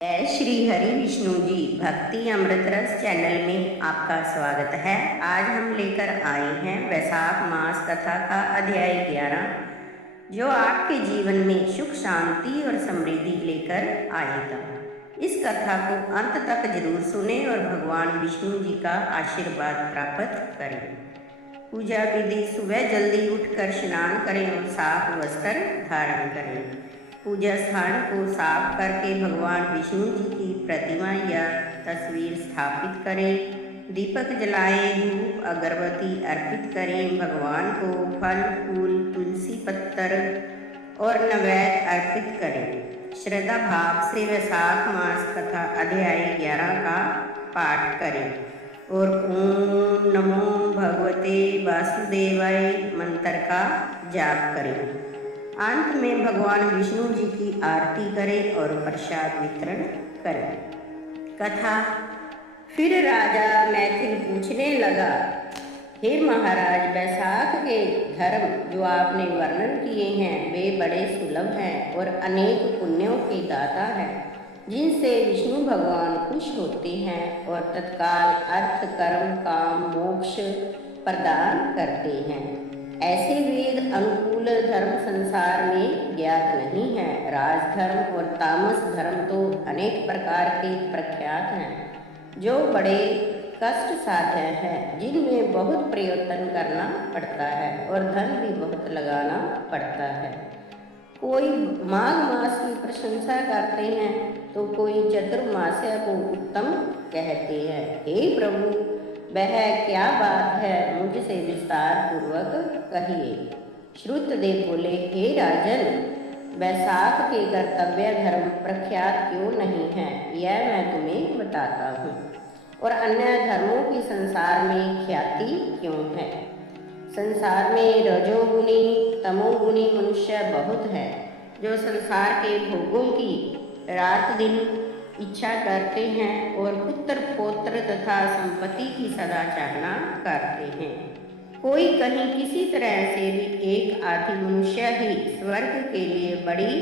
जय श्री हरि विष्णु जी। भक्ति अमृत रस चैनल में आपका स्वागत है। आज हम लेकर आए हैं वैशाख मास कथा का अध्याय 11, जो आपके जीवन में सुख शांति और समृद्धि लेकर आएगा। इस कथा को अंत तक जरूर सुने और भगवान विष्णु जी का आशीर्वाद प्राप्त करें। पूजा विधि: सुबह जल्दी उठकर स्नान करें और साफ वस्त्र धारण करें। पूजा स्थान को साफ करके भगवान विष्णु जी की प्रतिमा या तस्वीर स्थापित करें। दीपक जलाएं, धूप अगरबत्ती अर्पित करें। भगवान को फल फूल तुलसी पत्तर और नैवेद्य अर्पित करें। श्रद्धा भाव से वैशाख मास कथा अध्याय 11 का पाठ करें और ओम नमो भगवते वासुदेवाय मंत्र का जाप करें। अंत में भगवान विष्णु जी की आरती करें और प्रसाद वितरण करें। कथा: फिर राजा मैथिल पूछने लगा, हे महाराज, वैशाख के धर्म जो आपने वर्णन किए हैं वे बड़े सुलभ हैं और अनेक पुण्यों के दाता हैं, जिनसे विष्णु भगवान खुश होते हैं और तत्काल अर्थ कर्म काम मोक्ष प्रदान करते हैं। ऐसे वेद अनुकूल धर्म संसार में ज्ञात नहीं है। राजधर्म और तामस धर्म तो अनेक प्रकार के प्रख्यात हैं, जो बड़े कष्ट साध्य हैं, जिनमें बहुत प्रयत्न करना पड़ता है और धन भी बहुत लगाना पड़ता है। कोई माघ मास की प्रशंसा करते हैं तो कोई चतुर्मास्य को उत्तम कहते हैं। हे प्रभु, वह क्या बात है, मुझसे विस्तार पूर्वक कहिए। श्रुतदेव बोले, हे राजन, वैशाख के कर्तव्य धर्म प्रख्यात क्यों नहीं है, यह मैं तुम्हें बताता हूँ। और अन्य धर्मों की संसार में ख्याति क्यों है। संसार में रजोगुणी तमोगुणी मनुष्य बहुत है, जो संसार के भोगों की रात दिन इच्छा करते हैं और पुत्र पौत्र तथा संपत्ति की सदा चाहना करते हैं। कोई कहीं किसी तरह से भी एक आदि मनुष्य ही स्वर्ग के लिए बड़ी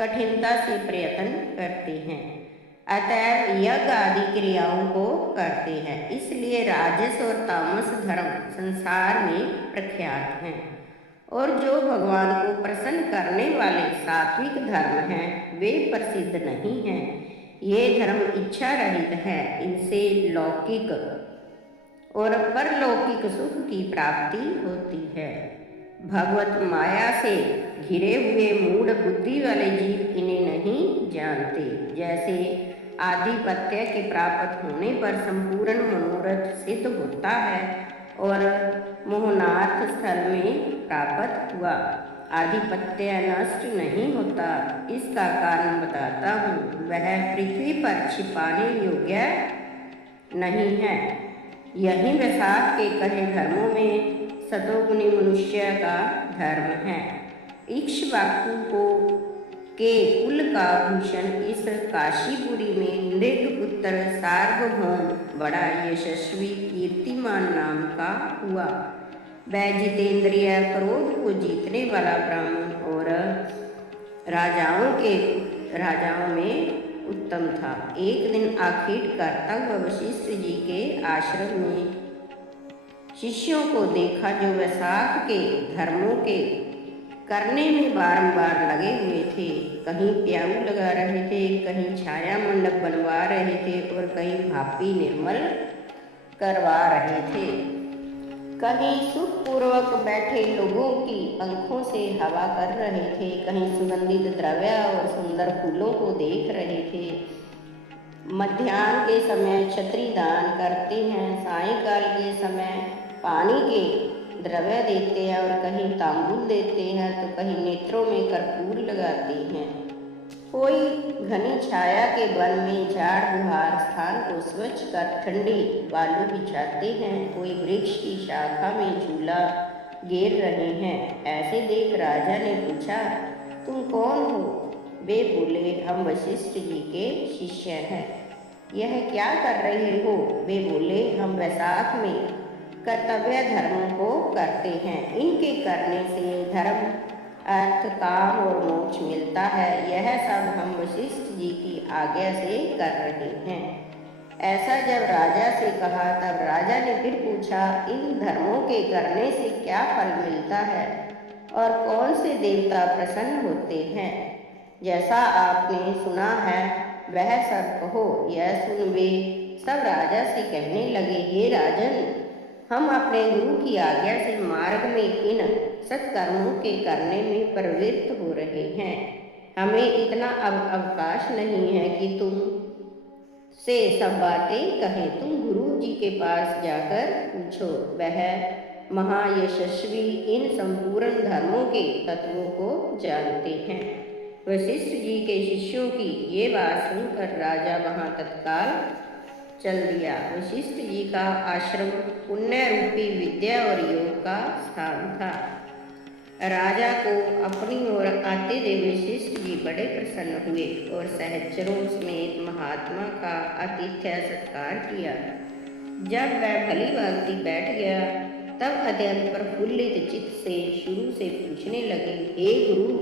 कठिनता से प्रयत्न करते हैं, अतः यज्ञ आदि क्रियाओं को करते हैं। इसलिए राजस और तामस धर्म संसार में प्रख्यात हैं, और जो भगवान को प्रसन्न करने वाले सात्विक धर्म हैं वे प्रसिद्ध नहीं हैं। ये धर्म इच्छा रहित है। इनसे लौकिक और परलौकिक सुख की प्राप्ति होती है। भगवत माया से घिरे हुए मूढ़ बुद्धि वाले जीव इन्हें नहीं जानते। जैसे आधिपत्य के प्राप्त होने पर संपूर्ण मनोरथ सिद्ध होता है और मोहनार्थ स्थल में प्राप्त हुआ आधिपत्य नष्ट नहीं होता। इसका कारण बताता हूँ। वह पृथ्वी पर छिपाने योग्य नहीं है। यही वैशाख के कहे धर्मों में सतोगुणी मनुष्य का धर्म है। इक्ष्वाकु को के कुल का भूषण इस काशीपुरी में नृगपुत्र सार्वभौम बड़ा यशस्वी कीर्तिमान नाम का हुआ। वह जितेंद्रिय क्रोध को जीतने वाला ब्राह्मण और राजाओं में उत्तम था। एक दिन आखेट करता हुआ वशिष्ठ जी के आश्रम में शिष्यों को देखा, जो वैशाख के धर्मों के करने में बारंबार लगे हुए थे। कहीं प्याऊ लगा रहे थे, कहीं छाया मंडप बनवा रहे थे और कहीं भापी निर्मल करवा रहे थे। कहीं सुखपूर्वक बैठे लोगों की पंखों से हवा कर रहे थे, कहीं सुगंधित द्रव्य और सुंदर फूलों को देख रहे थे। मध्याह्न के समय छत्री दान करते हैं, सायंकाल के समय पानी के द्रव्य देते हैं और कहीं तांबुल देते हैं तो कहीं नेत्रों में कर्पूर लगाते हैं। कोई घनी छाया के वन में झाड़ बुहार स्थान को स्वच्छ कर ठंडी बालू बिछाते हैं। कोई वृक्ष की शाखा में झूला घेर रहे हैं। ऐसे देख राजा ने पूछा, तुम कौन हो? वे बोले, हम वशिष्ठ जी के शिष्य हैं। यह क्या कर रहे हो? वे बोले, हम वैशाख में कर्तव्य धर्मों को करते हैं। इनके करने से धर्म अर्थ, काम और मोक्ष मिलता है, यह सब हम वशिष्ठ जी की आज्ञा से कर रहे हैं। ऐसा जब राजा से कहा तब राजा ने फिर पूछा, इन धर्मों के करने से क्या फल मिलता है और कौन से देवता प्रसन्न होते हैं? जैसा आपने सुना है वह सब कहो। यह सुन वे सब राजा से कहने लगे, हे राजन, हम अपने गुरु की आज्ञा से मार्ग में इन सत्कर्मों के करने में प्रवृत्त हो रहे हैं। हमें इतना अब अवकाश नहीं है कि तुम से सब बातें कहें। तुम गुरु जी के पास जाकर पूछो, वह महायशस्वी इन संपूर्ण धर्मों के तत्वों को जानते हैं। वशिष्ठ जी के शिष्यों की ये बात सुनकर राजा वहाँ तत्काल चल दिया। वशिष्ठ जी का आश्रम पुण्य रूपी विद्या और योग का स्थान था। राजा को अपनी ओर आते देख वशिष्ठ जी बड़े प्रसन्न हुए और सहचरों समेत महात्मा का आतिथ्य सत्कार किया। जब वह भली भांति बैठ गया तब अत्यंत प्रफुल्लित चित्त से शुरू से पूछने लगे, हे गुरु,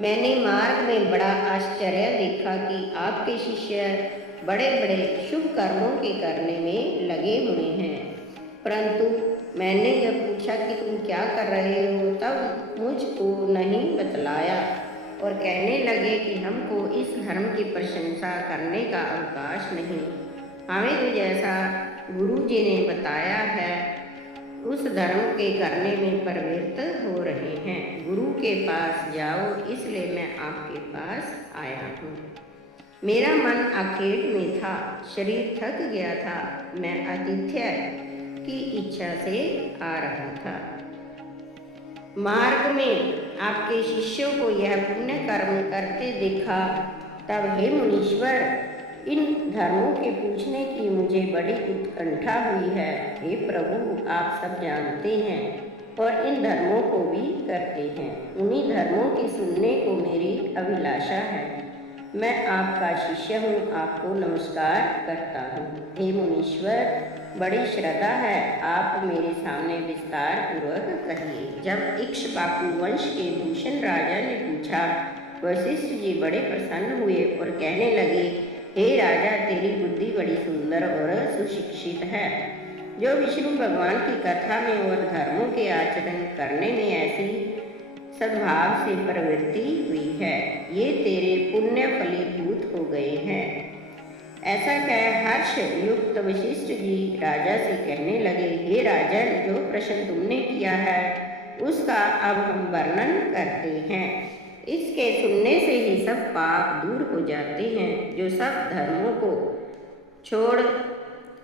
मैंने मार्ग में बड़ा आश्चर्य देखा कि आपके शिष्य बड़े बड़े शुभ कर्मों के करने में लगे हुए हैं, परंतु मैंने जब पूछा कि तुम क्या कर रहे हो तब मुझको नहीं बतलाया और कहने लगे कि हमको इस धर्म की प्रशंसा करने का अवकाश नहीं। हमें तो जैसा गुरु जी ने बताया है उस धर्म के करने में प्रवृत्त हो रहे हैं। गुरु के पास जाओ, इसलिए मैं आपके पास आया हूँ। मेरा मन आखेट में था, शरीर थक गया था, मैं आतिथ्य की इच्छा से आ रहा था। मार्ग में आपके शिष्यों को यह पुण्य कर्म करते देखा तब हे मुनीश्वर, इन धर्मों के पूछने की मुझे बड़ी उत्कंठा हुई है। हे प्रभु, आप सब जानते हैं और इन धर्मों को भी करते हैं। उन्हीं धर्मों के सुनने को मेरी अभिलाषा है। मैं आपका शिष्य हूँ, आपको नमस्कार करता हूँ। हे मुनीश्वर, बड़ी श्रद्धा है, आप मेरे सामने विस्तार पूर्वक कहिए। जब इक्ष्वाकु वंश के भूषण राजा ने पूछा, वशिष्ठ जी बड़े प्रसन्न हुए और कहने लगे, हे राजा, तेरी बुद्धि बड़ी सुंदर और सुशिक्षित है। जो विष्णु भगवान की कथा में और धर्मों के आचरण करने में ऐसी सद्भाव से प्रवृत्ति हुई है, ये तेरे पुण्य फलीभूत हो गए हैं। ऐसा कह हर्ष युक्त वशिष्ठ जी राजा से कहने लगे, हे राजन, जो प्रश्न तुमने किया है उसका अब हम वर्णन करते हैं। इसके सुनने से ही सब पाप दूर हो जाते हैं। जो सब धर्मों को छोड़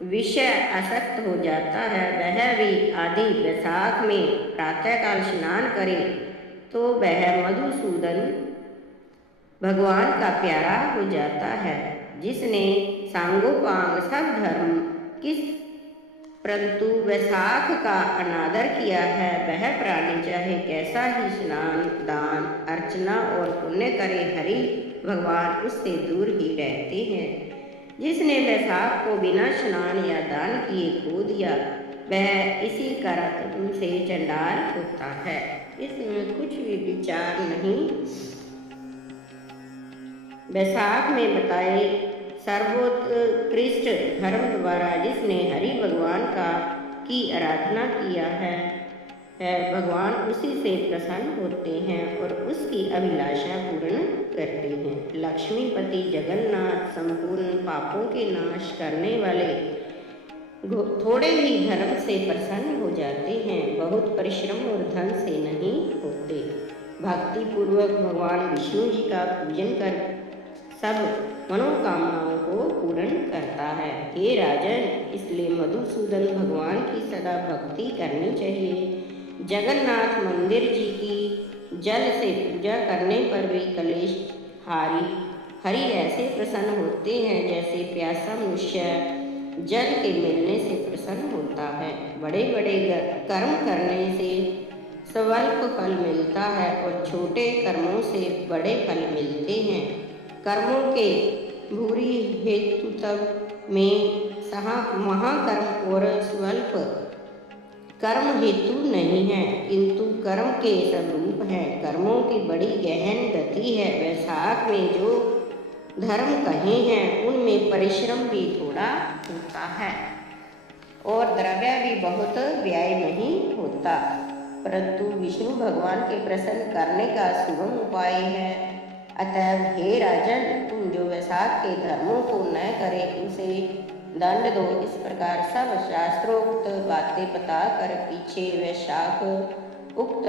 विषय आसक्त हो जाता है वह भी आदि वैसाख में प्रातःकाल स्नान करे तो वह मधुसूदन भगवान का प्यारा हो जाता है। जिसने सांगोपांग सब धर्म किस परंतु वैसाख का अनादर किया है वह प्राणी चाहे कैसा ही स्नान, दान, अर्चना और पुण्य करे, हरि भगवान उससे दूर ही रहते हैं। जिसने वैसाख को बिना स्नान या दान किए खो दिया वह इसी कर्म से चंडाल होता है। इसमें कुछ भी विचार नहीं। वैसाख में बताए सर्वोत्कृष्ट धर्म द्वारा जिसने हरि भगवान की आराधना किया है भगवान उसी से प्रसन्न होते हैं और उसकी अभिलाषा पूर्ण करते हैं। लक्ष्मीपति जगन्नाथ संपूर्ण पापों के नाश करने वाले थोड़े ही धर्म से प्रसन्न हो जाते हैं, बहुत परिश्रम और धन से नहीं होते। भक्ति पूर्वक भगवान विष्णु जी का पूजन कर सब मनोकामनाओं को पूर्ण करता है। हे राजन, इसलिए मधुसूदन भगवान की सदा भक्ति करनी चाहिए। जगन्नाथ मंदिर जी की जल से पूजा करने पर भी कलेश हरि ऐसे प्रसन्न होते हैं जैसे प्यासा मनुष्य जल के मिलने से प्रसन्न होता है। बड़े बड़े कर्म करने से स्वल्प फल मिलता है और छोटे कर्मों से बड़े फल मिलते हैं। कर्मों के भूरी हेतु तब में महाकर्म और स्वल्प कर्म हेतु नहीं है, किंतु कर्म के स्वरूप है, कर्मों की बड़ी गहन गति है। वैशाख में जो धर्म कहे हैं उनमें परिश्रम भी थोड़ा होता है और द्रव्य भी बहुत व्यय नहीं होता, परंतु विष्णु भगवान के प्रसन्न करने का सुगम उपाय है। अतः हे राजन, तुम जो वैशाख के धर्मों को न करे उसे दंड दो। इस प्रकार सब शास्त्रोक्त बातें बता कर पीछे वैशाख उक्त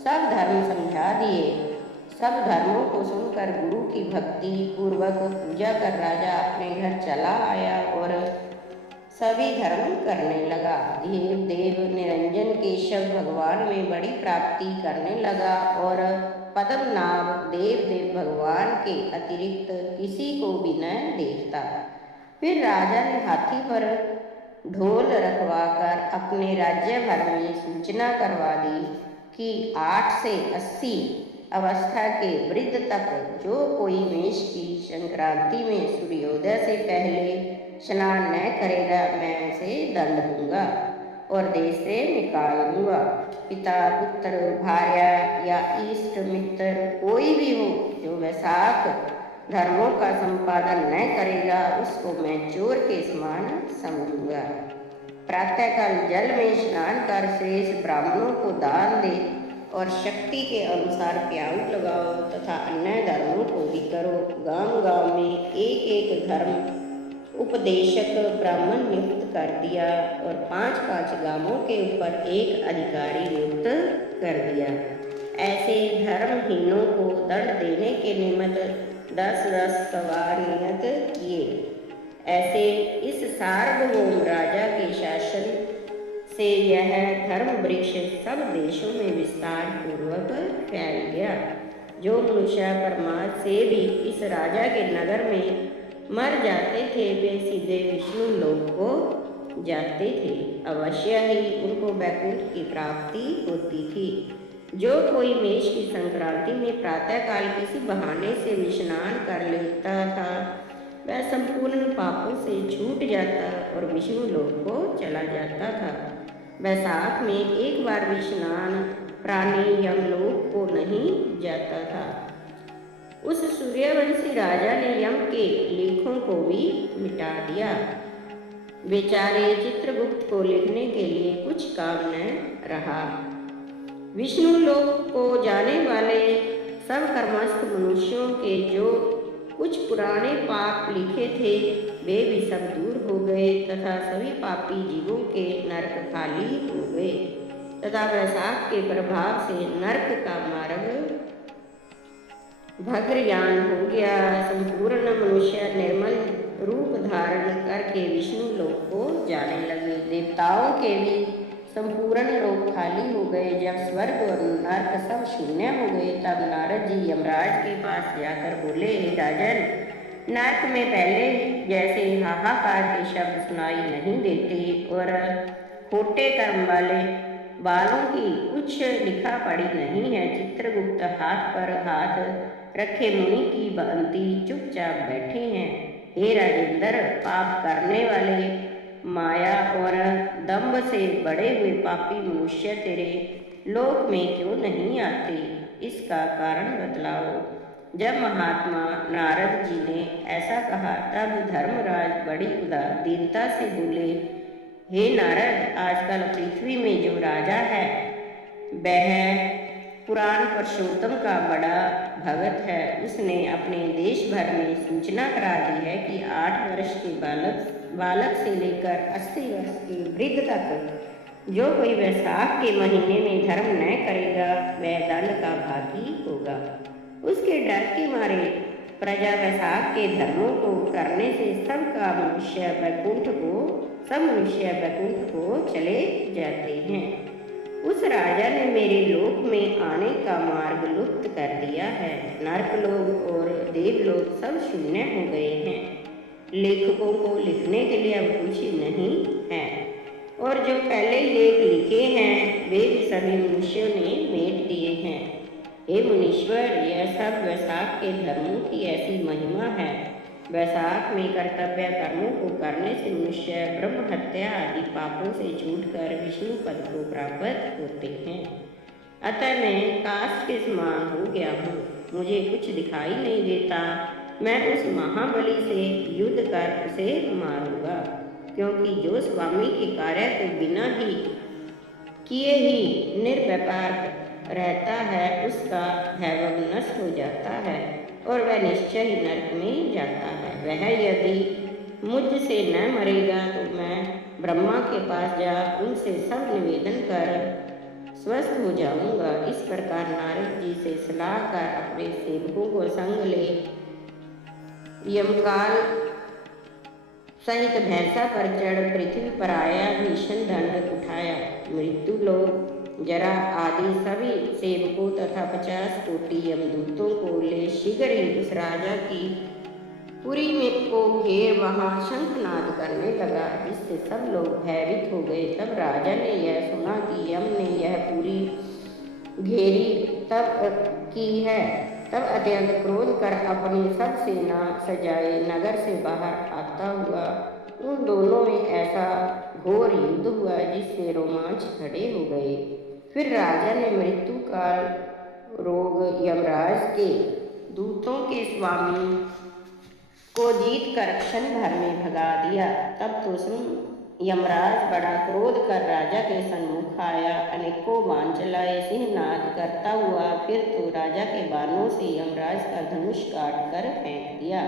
सब धर्म समझा दिए। सब धर्मों को सुनकर गुरु की भक्ति पूर्वक पूजा कर राजा अपने घर चला आया और सभी धर्म करने लगा। धीरे देव निरंजन केशव भगवान में बड़ी प्राप्ति करने लगा और पद्मनाभ देव भगवान के अतिरिक्त किसी को भी न देखता। फिर राजा ने हाथी पर ढोल रखवाकर अपने राज्य भर में सूचना करवा दी कि 8 से 80 अवस्था के वृद्ध तक जो कोई मेष की संक्रांति में सूर्योदय से पहले स्नान न करेगा, मैं उसे दंड दूंगा और देश से निकाल दूंगा। पिता, पुत्र, भार्या या इष्ट मित्र कोई भी हो जो वैशाख धर्मों का संपादन न करेगा, उसको मैं चोर के समान समझूंगा। प्रातःकाल जल में स्नान कर शेष ब्राह्मणों को दान दे और शक्ति के अनुसार प्याऊ लगाओ तथा अन्य धर्मों को भी करो। गांव गांव में एक एक धर्म उपदेशक ब्राह्मण नियुक्त कर दिया और 5-5 गांवों के ऊपर एक अधिकारी नियुक्त कर दिया। ऐसे धर्महीनों को दंड देने के निमित्त 10-10 सवार नियत किए। ऐसे इस सार्वभौम राजा के शासन से यह धर्म वृक्ष सब देशों में विस्तार पूर्वक फैल गया। जो मनुष्य परमार्थ से भी इस राजा के नगर में मर जाते थे, वे सीधे विष्णु लोक को जाते थे। अवश्य ही उनको वैकुंठ की प्राप्ति होती थी। जो कोई मेष की संक्रांति में प्रातःकाल किसी बहाने से स्नान कर लेता था, वह संपूर्ण पापों से छूट जाता और विष्णु लोक को चला जाता था। वैशाख में एक बार भी स्नान प्राणी यमलोक को नहीं जाता था। उस सूर्यवंशी राजा ने यम के लेखों को भी मिटा दिया। बेचारे चित्रगुप्त को लिखने के लिए कुछ काम न रहा। विष्णु लोक को जाने वाले सब कर्मस्थ मनुष्यों के जो कुछ पुराने पाप लिखे थे, वे भी सब दूर हो गए तथा सभी पापी जीवों के नरक खाली हो गए तथा वैशाख के प्रभाव से नरक का मार्ग भद्रयान हो गया। संपूर्ण मनुष्य निर्मल रूप धारण करके विष्णु लोक को जाने लगे। देवताओं के भी संपूर्ण लोक खाली हो गए। जब स्वर्ग और नरक सब शून्य हो गए, तब नारद जी यमराज के पास जाकर बोले, हे राजन, नरक में पहले जैसे हाहाकार के शब्द सुनाई नहीं देते और खोटे कर्म वाले बालों की कुछ लिखा पड़ी नहीं है। चित्रगुप्त हाथ पर हाथ रखे मुनि की भांति चुपचाप बैठे हैं। हे राजेंद्र, पाप करने वाले माया और दंभ से बड़े हुए पापी मनुष्य तेरे लोक में क्यों नहीं आते? इसका कारण बतलाओ। जब महात्मा नारद जी ने ऐसा कहा, तब धर्मराज बड़ी उदासीनता से बोले, हे नारद, आजकल पृथ्वी में जो राजा है वह पुराण पुरुषोत्तम का बड़ा भगत है। उसने अपने देश भर में सूचना करा दी है कि 8 वर्ष के बालक से लेकर 80 वर्ष के वृद्ध तक जो कोई वैशाख के महीने में धर्म न करेगा, वह दंड का भागी होगा। उसके डर के मारे प्रजा वैशाख के धर्मों को करने से सब मनुष्य वैकुंठ को चले जाते हैं। उस राजा ने मेरे लोक में आने का मार्ग लुप्त कर दिया है। नरक लोक और देवलोक सब शून्य हो गए हैं। लेखकों को लिखने के लिए अब कुछ नहीं है और जो पहले लेख लिखे हैं वे भी सभी मनुष्यों ने मेट दिए हैं। हे मुनीश्वर, यह सब वैशाख के धर्मों की ऐसी महिमा है। वैशाख में कर्तव्य कर्मों को करने से मनुष्य ब्रह्म हत्या आदि पापों से छूटकर विष्णु पद को प्राप्त होते हैं। अतः मैं काष्ठ के समान हो गया हूँ, मुझे कुछ दिखाई नहीं देता। मैं उस महाबली से युद्ध कर उसे मारूंगा, क्योंकि जो स्वामी के कार्य को बिना ही किए ही निर्व्यापार रहता है, उसका वैभव नष्ट हो जाता है और वह निश्चय ही नरक में जाता है। वह यदि मुझसे न मरेगा तो मैं ब्रह्मा के पास जा उनसे सब निवेदन कर स्वस्थ हो जाऊंगा। इस प्रकार नारद जी से सलाह कर अपने सेवकों को संग ले यमकाल सहित भैंसा पर चढ़ पृथ्वी पर आया, भीषण दंड उठाया। मृत्यु लोग जरा आदि सभी सेवकों तथा 50 कोटि यमदूतों को ले शीघ्र ही उस राजा की पुरी में को घेर वहां शंखनाद करने लगा, जिससे सब लोग भयभीत हो गए। तब राजा ने यह सुना कि यम ने यह पुरी घेरी तब की है, तब अत्यंत क्रोध कर अपनी सब सेना सजाए नगर से बाहर आता हुआ उन दोनों में ऐसा घोर युद्ध हुआ जिससे रोमांच खड़े हो गए। फिर राजा ने मृत्यु काल रोग यमराज के दूतों के स्वामी को जीत कर क्षण भर में भगा दिया। तब तो सुन यमराज बड़ा क्रोध कर राजा के सन्मुख आया, अनेकों बाण चलाए, सिंहनाद करता हुआ। फिर तो राजा के बाणों से यमराज का धनुष काट कर फेंक दिया।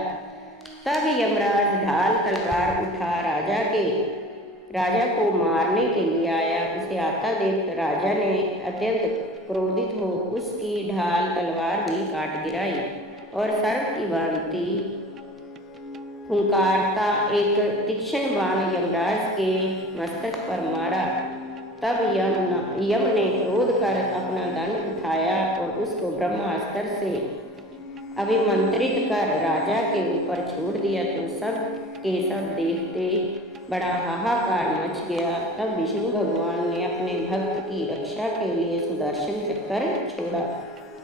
तब यमराज ढाल तलवार उठा राजा को मारने के लिए आया। उसे आता देख राजा ने अत्यंत क्रोधित हो उसकी ढाल तलवार भी काट गिराई और सर्प की भांति हुंकारता एक तीक्ष्ण बाण यमराज के मस्तक पर मारा। तब यम ने क्रोध कर अपना दंड उठाया और उसको ब्रह्मास्त्र से अभिमंत्रित कर राजा के ऊपर छोड़ दिया। तो सब के सब देखते बड़ा हाहाकार मच गया। तब विष्णु भगवान ने अपने भक्त की रक्षा के लिए सुदर्शन चक्र छोड़ा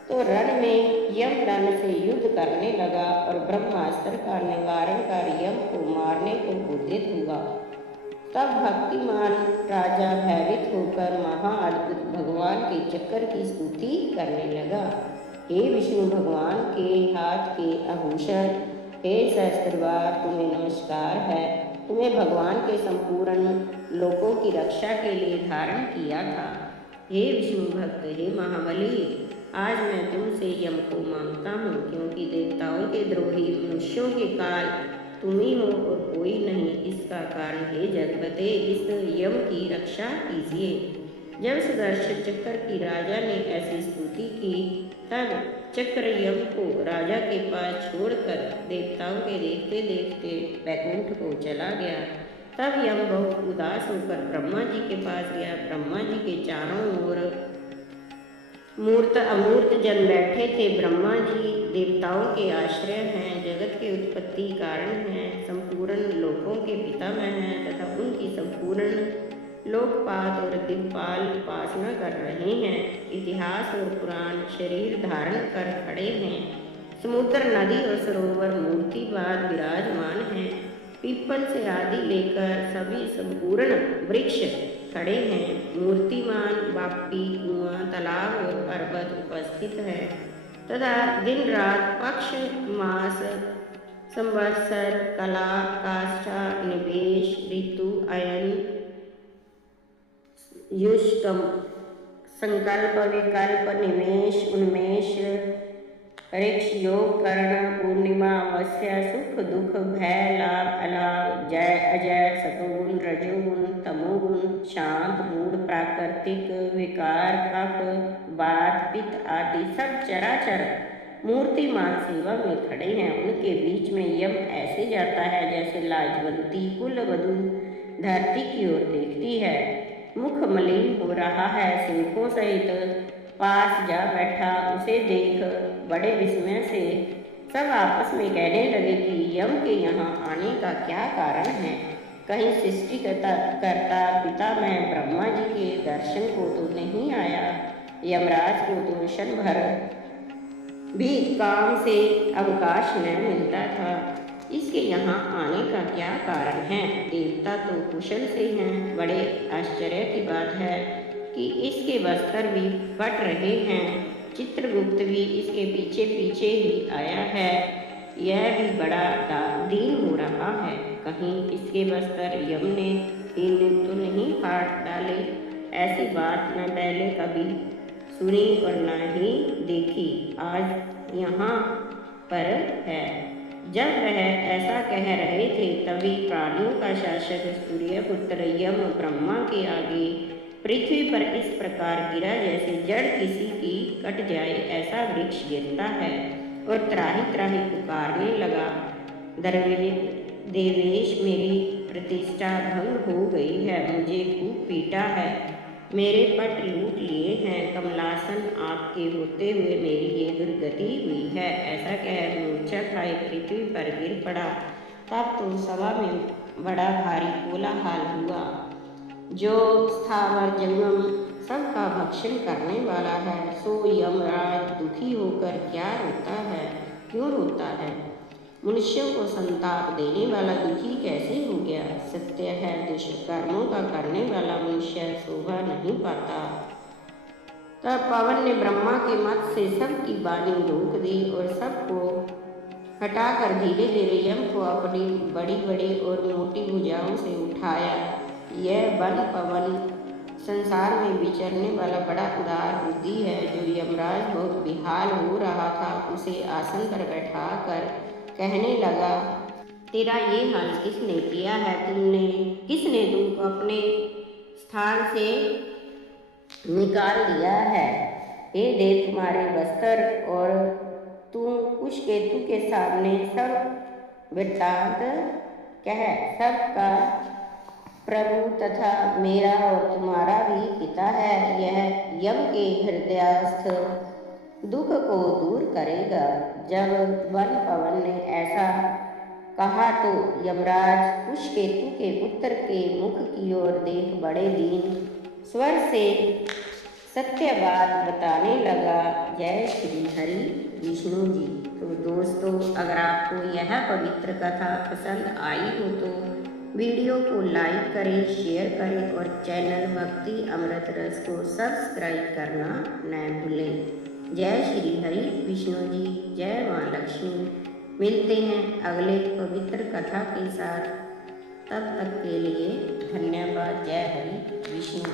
तो रण में यमदंड से युद्ध करने लगा और ब्रह्मास्त्र का निवारण कर यम को मारने को उद्यत हुआ। तब भक्तिमान राजा भयभीत होकर महाअद्भुत भगवान के चक्र की स्तुति करने लगा। हे विष्णु भगवान के हाथ के आभूषण, हे सहस्त्रबार, तुम्हें नमस्कार है। तुम्हें भगवान के संपूर्ण लोकों की रक्षा के लिए धारण किया था। हे विष्णु भक्त, हे महाबली, आज मैं तुमसे यम को मांगता हूँ, क्योंकि देवताओं के द्रोही मनुष्यों के काल तुम ही हो और कोई नहीं। इसका कारण हे जगपते, इस यम की रक्षा कीजिए। जब सुदर्शन चक्र की राजा ने ऐसी स्तुति की, तब चक्र यम को राजा के पास छोड़कर देवताओं के देखते देखते वैकुंठ को चला गया। तब यम बहुत उदास होकर ब्रह्मा जी के पास गया। ब्रह्मा जी के चारों ओर मूर्त अमूर्त जन बैठे थे। ब्रह्मा जी देवताओं के आश्रय हैं, जगत के उत्पत्ति कारण हैं, संपूर्ण लोकों के पितामह हैं तथा उनकी संपूर्ण लोकपात और दिक्पाल उपासना कर रहे हैं। इतिहास और पुराण शरीर धारण कर खड़े हैं। समुद्र, नदी और सरोवर मूर्तिवाद विराजमान हैं। पीपल से आदि लेकर सभी संपूर्ण वृक्ष खड़े हैं। मूर्तिमान वापी, कुआं, तालाब और पर्वत उपस्थित है तथा दिन रात, पक्ष, मास, संवत्सर, कला, काष्ठा, निवेश, ऋतु, अयन, युष्कम, संकल्प, विकल्प, निवेश, उन्मेष, ऋक्ष, योग, कर्ण, पूर्णिमा, अमावस्या, सुख दुख, भय, लाभ, अलाभ, जय अजय, सतोगुण, रजोगुण, तमोगुण, शांत, मूढ़, प्राकृतिक, विकार, कफ, वात, पित्त आदि सब चराचर मूर्तिमान सेवा में खड़े हैं। उनके बीच में यम ऐसे जाता है जैसे लाजवंती कुलवधू धरती की ओर देखती है। मुख मलिन हो रहा है, सेवकों सहित पास जा बैठा। उसे देख बड़े विस्मय से सब आपस में कहने लगे कि यम के यहाँ आने का क्या कारण है। कहीं सृष्टिकर्ता पितामह ब्रह्मा जी के दर्शन को तो नहीं आया। यमराज को तो क्षण भर भी काम से अवकाश न मिलता था। इसके यहाँ आने का क्या कारण है। देवता तो कुशल से हैं। बड़े आश्चर्य की बात है कि इसके बस्तर भी फट रहे हैं। चित्रगुप्त भी इसके पीछे पीछे ही आया है। यह भी बड़ा दीन हो रहा है, कहीं इसके बस्तर यम ने इन तो नहीं फाड़ डाले। ऐसी बात न पहले कभी सुनी और न ही देखी, आज यहाँ पर है। जब वह ऐसा कह रहे थे तभी प्राणियों का शासक सूर्यपुत्र यम ब्रह्मा के आगे पृथ्वी पर इस प्रकार गिरा जैसे जड़ किसी की कट जाए ऐसा वृक्ष गिरता है, और त्राही त्राही पुकारने लगा, देवेश मेरी प्रतिष्ठा भंग हो गई है, मुझे खूब पीटा है, मेरे पट लूट लिए हैं, कमलासन आपके होते हुए मेरी ये दुर्गति हुई है। ऐसा कह मूर्छा खाए पृथ्वी पर गिर पड़ा। तब तो सभा में बड़ा भारी कोलाहल हुआ। जो स्थावर जंगम सबका भक्षण करने वाला है, सो यमराज दुखी होकर क्या रोता है, क्यों रोता है? मनुष्यों को संताप देने वाला दुखी कैसे हो गया? सत्य है, दुष्कर्मों का करने वाला मनुष्य शोभा नहीं पाता। तब पवन ने ब्रह्मा के मत से सबकी वाणी रोक दी और सबको हटाकर धीरे धीरे यम को अपनी बड़ी बड़ी और मोटी भुजाओं से उठाया। यह वन पवन संसार में विचरने वाला बड़ा उदार बुद्धि है। जो यमराज बहुत बेहाल हो रहा था, उसे आसन पर बैठा कर कहने लगा, तेरा ये हाल किसने किया है? किसने तुमको अपने स्थान से निकाल दिया है? हे देव, तुम्हारे बस्तर और तुम कुशकेतु के सामने सब वृत्तांत कह। सबका प्रभु तथा मेरा और तुम्हारा भी पिता है। यह यम के हृदयस्थ दुख को दूर करेगा। जब वन पवन ने ऐसा कहा तो यमराज कुशकेतु के पुत्र के मुख की ओर देख बड़े दीन स्वर से सत्य बात बताने लगा। जय श्री हरि विष्णु जी। तो दोस्तों, अगर आपको यह पवित्र कथा पसंद आई हो तो वीडियो को लाइक करें, शेयर करें और चैनल भक्ति अमृत रस को सब्सक्राइब करना न भूलें। जय श्री हरि विष्णु जी। जय माँ लक्ष्मी। मिलते हैं अगले पवित्र कथा के साथ। तब तक के लिए धन्यवाद। जय हरि विष्णु।